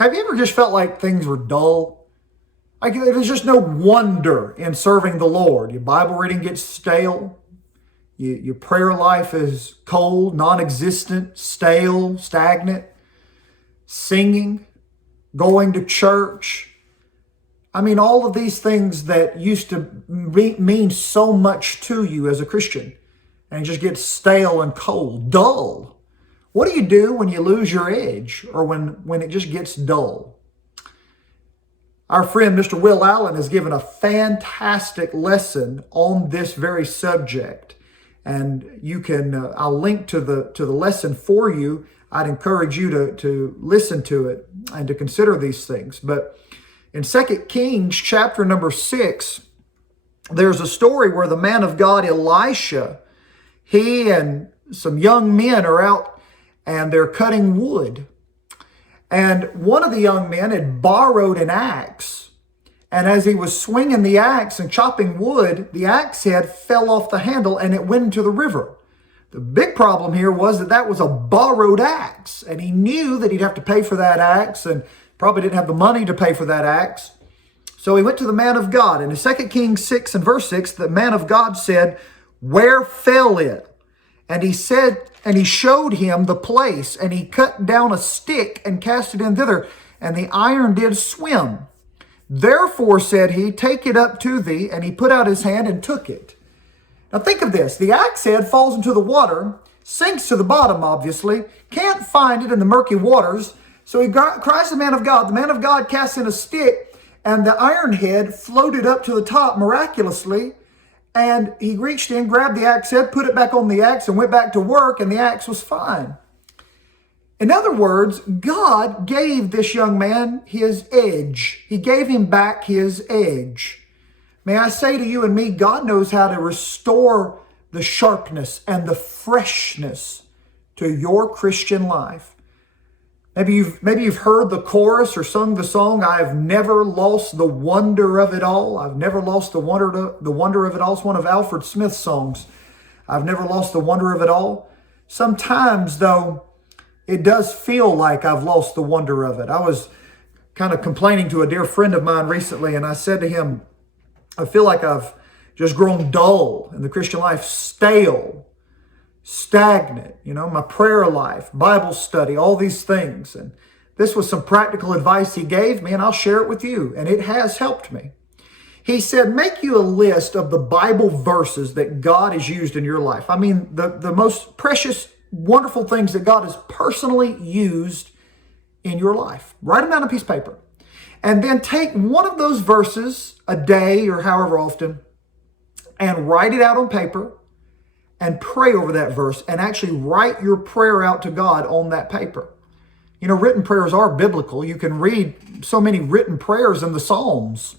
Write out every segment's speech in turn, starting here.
Have you ever just felt like things were dull? Like there's just no wonder in serving the Lord. Your Bible reading gets stale. Your prayer life is cold, non-existent, stale, stagnant. Singing, going to church. I mean, all of these things that used to mean so much to you as a Christian, and it just gets stale and cold, dull. What do you do when you lose your edge or when it just gets dull? Our friend, Mr. Will Allen, has given a fantastic lesson on this very subject. And you can, I'll link to the lesson for you. I'd encourage you to listen to it and to consider these things. But in 2 Kings chapter number 6, there's a story where the man of God, Elisha, he and some young men are out and they're cutting wood. And one of the young men had borrowed an axe. And as he was swinging the axe and chopping wood, the axe head fell off the handle and it went into the river. The big problem here was that was a borrowed axe. And he knew that he'd have to pay for that axe and probably didn't have the money to pay for that axe. So he went to the man of God. And in 2 Kings 6 and verse 6, the man of God said, "Where fell it?" And he said, and he showed him the place, and he cut down a stick and cast it in thither, and the iron did swim. Therefore, said he, "Take it up to thee." And he put out his hand and took it. Now think of this. The axe head falls into the water, sinks to the bottom, obviously, can't find it in the murky waters. So he cries to the man of God. The man of God casts in a stick, and the iron head floated up to the top miraculously. And he reached in, grabbed the axe head, put it back on the axe, and went back to work, and the axe was fine. In other words, God gave this young man his edge. He gave him back his edge. May I say to you and me, God knows how to restore the sharpness and the freshness to your Christian life. Maybe you've heard the chorus or sung the song, "I have never lost the wonder of it all." I've never lost the wonder of it all. It's one of Alfred Smith's songs. I've never lost the wonder of it all. Sometimes, though, it does feel like I've lost the wonder of it. I was kind of complaining to a dear friend of mine recently, and I said to him, I feel like I've just grown dull in the Christian life, stale, stagnant, my prayer life, Bible study, all these things. And this was some practical advice he gave me, and I'll share it with you, and it has helped me. He said, make you a list of the Bible verses that God has used in your life. I mean, the most precious, wonderful things that God has personally used in your life. Write them down on a piece of paper. And then take one of those verses a day or however often and write it out on paper and pray over that verse and actually write your prayer out to God on that paper. Written prayers are biblical. You can read so many written prayers in the Psalms,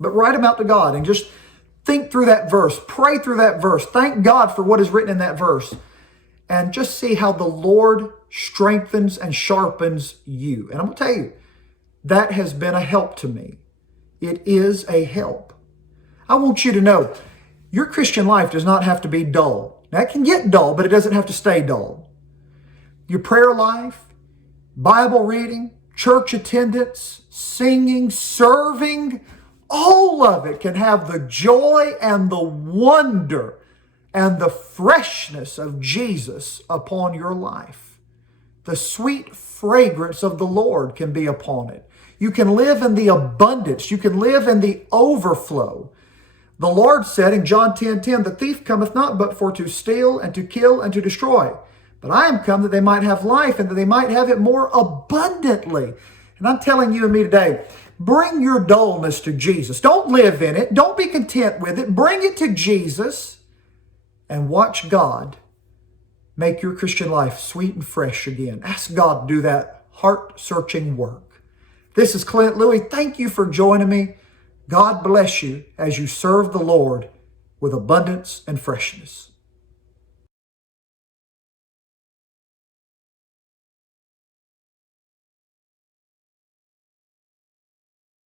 but write them out to God and just think through that verse, pray through that verse, thank God for what is written in that verse, and just see how the Lord strengthens and sharpens you. And I'm going to tell you, that has been a help to me. It is a help. I want you to know, your Christian life does not have to be dull. Now, it can get dull, but it doesn't have to stay dull. Your prayer life, Bible reading, church attendance, singing, serving, all of it can have the joy and the wonder and the freshness of Jesus upon your life. The sweet fragrance of the Lord can be upon it. You can live in the abundance. You can live in the overflow. The Lord said in John 10:10, "The thief cometh not but for to steal and to kill and to destroy. But I am come that they might have life and that they might have it more abundantly." And I'm telling you and me today, bring your dullness to Jesus. Don't live in it. Don't be content with it. Bring it to Jesus and watch God make your Christian life sweet and fresh again. Ask God to do that heart-searching work. This is Clint Louie. Thank you for joining me. God bless you as you serve the Lord with abundance and freshness.